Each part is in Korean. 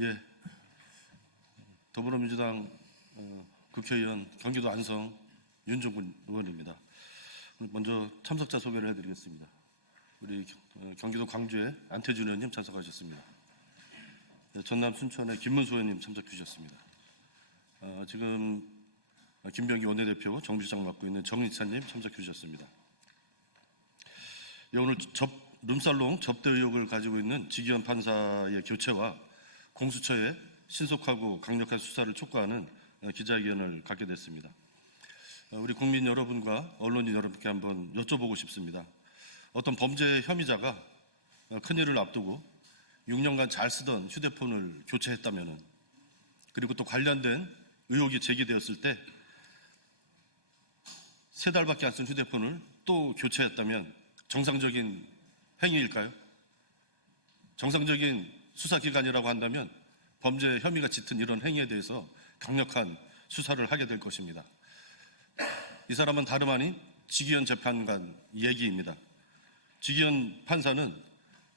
예, 더불어민주당 국회의원 경기도 안성 윤종군 의원입니다. 먼저 참석자 소개를 해드리겠습니다. 우리 경기도 광주에 안태준 의원님 참석하셨습니다. 전남 순천의 김문수 의원님 참석해 주셨습니다. 지금 김병기 원내대표 정부실장 맡고 있는 정의찬님 참석해 주셨습니다. 오늘 룸살롱 접대 의혹을 가지고 있는 지기현 판사의 교체와 공수처의 신속하고 강력한 수사를 촉구하는 기자회견을 갖게 됐습니다. 우리 국민 여러분과 언론인 여러분께 한번 여쭤보고 싶습니다. 어떤 범죄 혐의자가 큰일을 앞두고 6년간 잘 쓰던 휴대폰을 교체했다면, 그리고 또 관련된 의혹이 제기되었을 때 3달밖에 안 쓴 휴대폰을 또 교체했다면 정상적인 행위일까요? 정상적인 수사기관이라고 한다면 범죄 혐의가 짙은 이런 행위에 대해서 강력한 수사를 하게 될 것입니다. 이 사람은 다름 아닌 지기현 재판관 얘기입니다. 지기현 판사는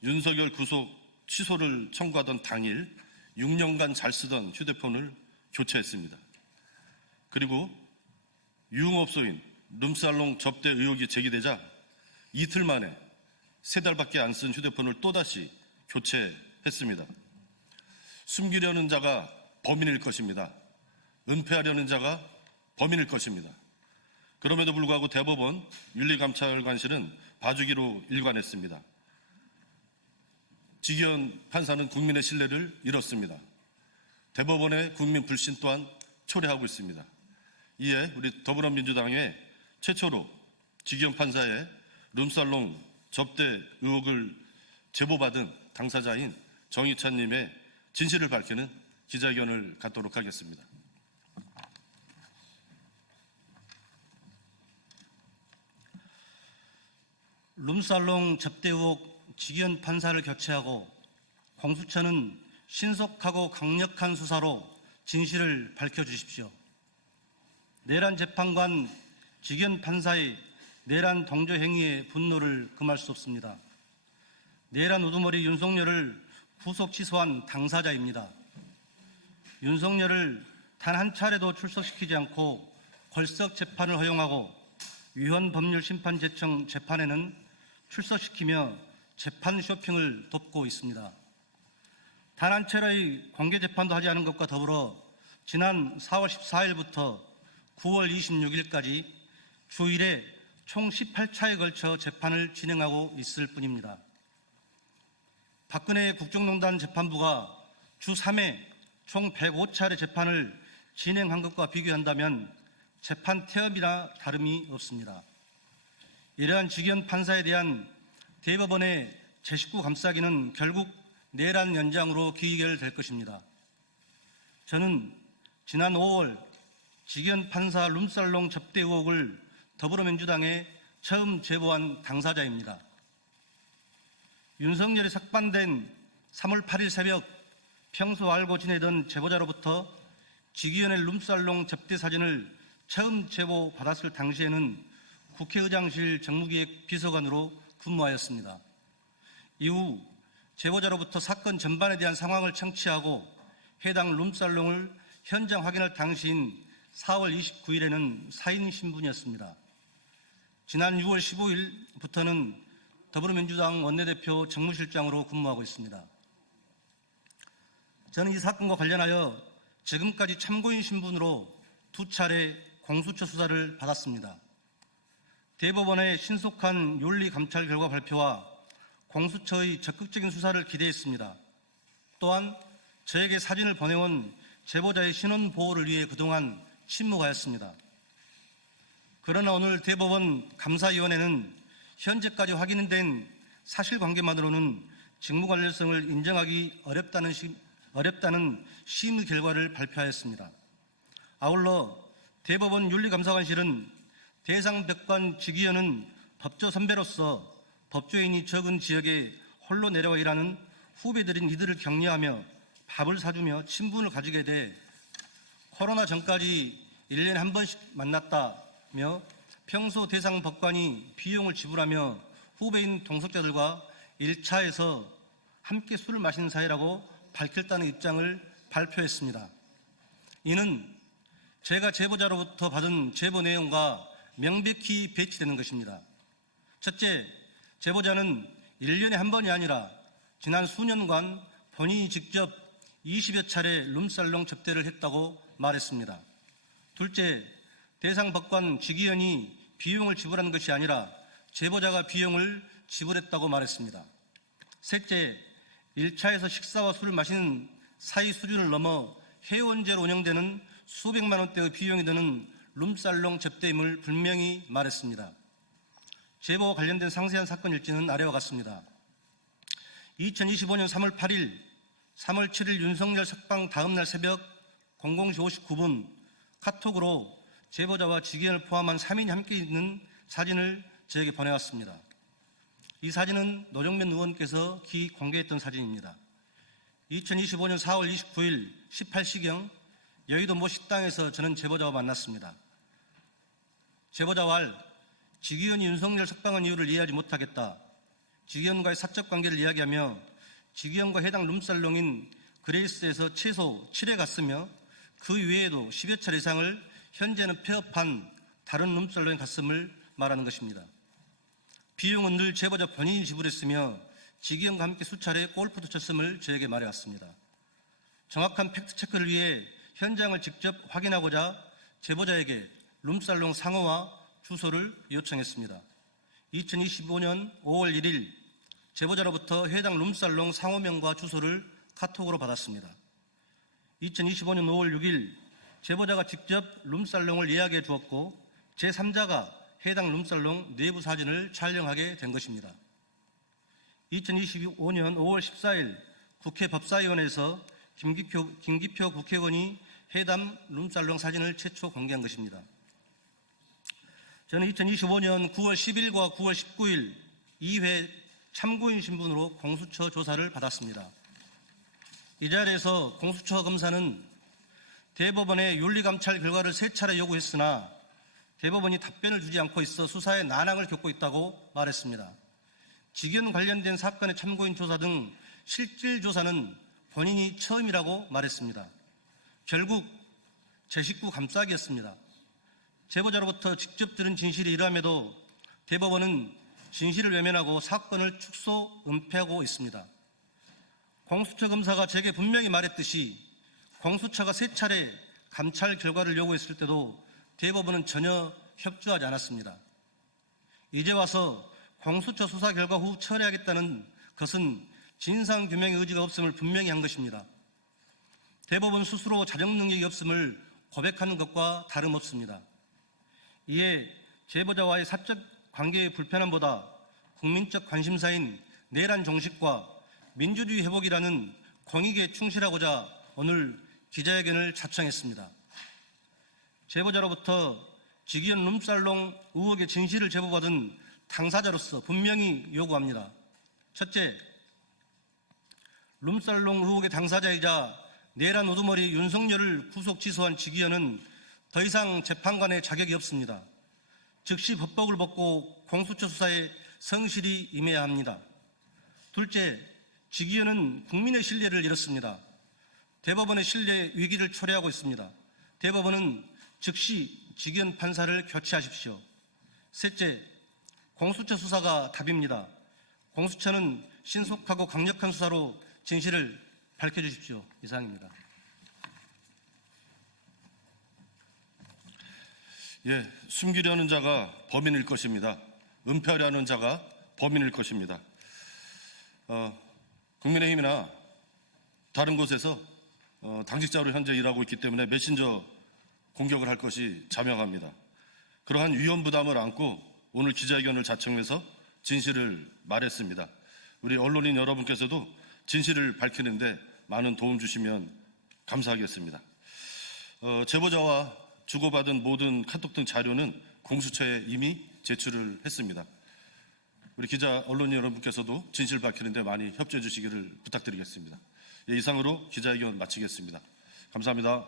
윤석열 구속 취소를 청구하던 당일 6년간 잘 쓰던 휴대폰을 교체했습니다. 그리고 유흥업소인 룸살롱 접대 의혹이 제기되자 이틀 만에 3달밖에 안 쓴 휴대폰을 또다시 교체했습니다. 숨기려는 자가 범인일 것입니다. 은폐하려는 자가 범인일 것입니다. 그럼에도 불구하고 대법원 윤리감찰관실은 봐주기로 일관했습니다. 지기현 판사는 국민의 신뢰를 잃었습니다. 대법원의 국민 불신 또한 초래하고 있습니다. 이에 우리 더불어민주당의 최초로 지기현 판사의 룸살롱 접대 의혹을 제보받은 당사자인 정의찬님의 진실을 밝히는 기자회견을 갖도록 하겠습니다. 룸살롱 접대 의혹 지기현 판사를 교체하고 공수처는 신속하고 강력한 수사로 진실을 밝혀주십시오. 내란 재판관 지기현 판사의 내란 동조 행위에 분노를 금할 수 없습니다. 내란 우두머리 윤석열을 구속 취소한 당사자입니다. 윤석열을 단 한 차례도 출석시키지 않고 걸석 재판을 허용하고 위헌법률심판제청 재판에는 출석시키며 재판 쇼핑을 돕고 있습니다. 단 한 차례의 공개 재판도 하지 않은 것과 더불어 지난 4월 14일부터 9월 26일까지 주일에 총 18차에 걸쳐 재판을 진행하고 있을 뿐입니다. 박근혜 국정농단 재판부가 주 3회 총 105차례 재판을 진행한 것과 비교한다면 재판 태업이나 다름이 없습니다. 이러한 지기현 판사에 대한 대법원의 제19 감싸기는 결국 내란 연장으로 귀결될 것입니다. 저는 지난 5월 지기현 판사 룸살롱 접대 의혹을 더불어민주당에 처음 제보한 당사자입니다. 윤석열이 삭발된 3월 8일 새벽 평소 알고 지내던 제보자로부터 지기현의 룸살롱 접대 사진을 처음 제보받았을 당시에는 국회의장실 정무기획 비서관으로 근무하였습니다. 이후 제보자로부터 사건 전반에 대한 상황을 청취하고 해당 룸살롱을 현장 확인할 당시인 4월 29일에는 사인 신분이었습니다. 지난 6월 15일부터는 더불어민주당 원내대표 정무실장으로 근무하고 있습니다. 저는 이 사건과 관련하여 지금까지 참고인 신분으로 2차례 공수처 수사를 받았습니다. 대법원의 신속한 윤리감찰 결과 발표와 공수처의 적극적인 수사를 기대했습니다. 또한 저에게 사진을 보내온 제보자의 신원 보호를 위해 그동안 침묵하였습니다. 그러나 오늘 대법원 감사위원회는 현재까지 확인된 사실관계만으로는 직무관련성을 인정하기 어렵다는 심의 결과를 발표하였습니다. 아울러 대법원 윤리감사관실은 대상 백관 지기현은 법조 선배로서 법조인이 적은 지역에 홀로 내려와 일하는 후배들인 이들을 격려하며 밥을 사주며 친분을 가지게 돼 코로나 전까지 1년에 한 번씩 만났다며 평소 대상 법관이 비용을 지불하며 후배인 동석자들과 1차에서 함께 술을 마시는 사이라고 밝혔다는 입장을 발표했습니다. 이는 제가 제보자로부터 받은 제보 내용과 명백히 배치되는 것입니다. 첫째, 제보자는 1년에 한 번이 아니라 지난 수년간 본인이 직접 20여 차례 룸살롱 접대를 했다고 말했습니다. 둘째, 대상 법관 직위원이 비용을 지불한 것이 아니라 제보자가 비용을 지불했다고 말했습니다. 셋째, 1차에서 식사와 술을 마시는 사이 수준을 넘어 회원제로 운영되는 수백만 원대의 비용이 드는 룸살롱 접대임을 분명히 말했습니다. 제보와 관련된 상세한 사건 일지는 아래와 같습니다. 2025년 3월 8일, 3월 7일 윤석열 석방 다음날 새벽 00시 59분 카톡으로 제보자와 직위원을 포함한 3인이 함께 있는 사진을 저에게 보내왔습니다. 이 사진은 노정면 의원께서 공개했던 사진입니다. 2025년 4월 29일 18시경 여의도 모 식당에서 저는 제보자와 만났습니다. 제보자와 직위원이 윤석열 석방한 이유를 이해하지 못하겠다. 직위원과의 사적 관계를 이야기하며 직위원과 해당 룸살롱인 그레이스에서 최소 7회 갔으며 그 이외에도 10여 차례 이상을 현재는 폐업한 다른 룸살롱에 갔음을 말하는 것입니다. 비용은 늘 제보자 본인이 지불했으며 직위원과 함께 수차례 골프도 쳤음을 저에게 말해왔습니다. 정확한 팩트체크를 위해 현장을 직접 확인하고자 제보자에게 룸살롱 상호와 주소를 요청했습니다. 2025년 5월 1일 제보자로부터 해당 룸살롱 상호명과 주소를 카톡으로 받았습니다. 2025년 5월 6일 제보자가 직접 룸살롱을 예약해 주었고 제3자가 해당 룸살롱 내부 사진을 촬영하게 된 것입니다. 2025년 5월 14일 국회 법사위원회에서 김기표 국회의원이 해당 룸살롱 사진을 최초 공개한 것입니다. 저는 2025년 9월 10일과 9월 19일 2회 참고인 신분으로 공수처 조사를 받았습니다. 이 자리에서 공수처 검사는 대법원에 윤리감찰 결과를 3차례 요구했으나 대법원이 답변을 주지 않고 있어 수사에 난항을 겪고 있다고 말했습니다. 직위원 관련된 사건의 참고인 조사 등 실질 조사는 본인이 처음이라고 말했습니다. 결국 제 식구 감싸기였습니다. 제보자로부터 직접 들은 진실이 이러함에도 대법원은 진실을 외면하고 사건을 축소, 은폐하고 있습니다. 공수처 검사가 제게 분명히 말했듯이 공수처가 3차례 감찰 결과를 요구했을 때도 대법원은 전혀 협조하지 않았습니다. 이제 와서 공수처 수사 결과 후 처리하겠다는 것은 진상규명의 의지가 없음을 분명히 한 것입니다. 대법원 스스로 자정 능력이 없음을 고백하는 것과 다름없습니다. 이에 제보자와의 사적 관계의 불편함보다 국민적 관심사인 내란 종식과 민주주의 회복이라는 공익에 충실하고자 오늘 기자회견을 자청했습니다. 제보자로부터 직위원 룸살롱 의혹의 진실을 제보받은 당사자로서 분명히 요구합니다. 첫째, 룸살롱 의혹의 당사자이자 내란 우두머리 윤석열을 구속 기소한 직위원은 더 이상 재판관의 자격이 없습니다. 즉시 법복을 벗고 공수처 수사에 성실히 임해야 합니다. 둘째, 직위원은 국민의 신뢰를 잃었습니다. 대법원의 신뢰 위기를 초래하고 있습니다. 대법원은 즉시 직위원 판사를 교체하십시오. 셋째, 공수처 수사가 답입니다. 공수처는 신속하고 강력한 수사로 진실을 밝혀주십시오. 이상입니다. 예, 숨기려는 자가 범인일 것입니다. 은폐하려는 자가 범인일 것입니다. 국민의힘이나 다른 곳에서 당직자로 현재 일하고 있기 때문에 메신저 공격을 할 것이 자명합니다. 그러한 위험 부담을 안고 오늘 기자회견을 자청해서 진실을 말했습니다. 우리 언론인 여러분께서도 진실을 밝히는데 많은 도움 주시면 감사하겠습니다. 제보자와 주고받은 모든 카톡 등 자료는 공수처에 이미 제출을 했습니다. 우리 기자 언론인 여러분께서도 진실 밝히는데 많이 협조해 주시기를 부탁드리겠습니다. 예, 이상으로 기자회견 마치겠습니다. 감사합니다.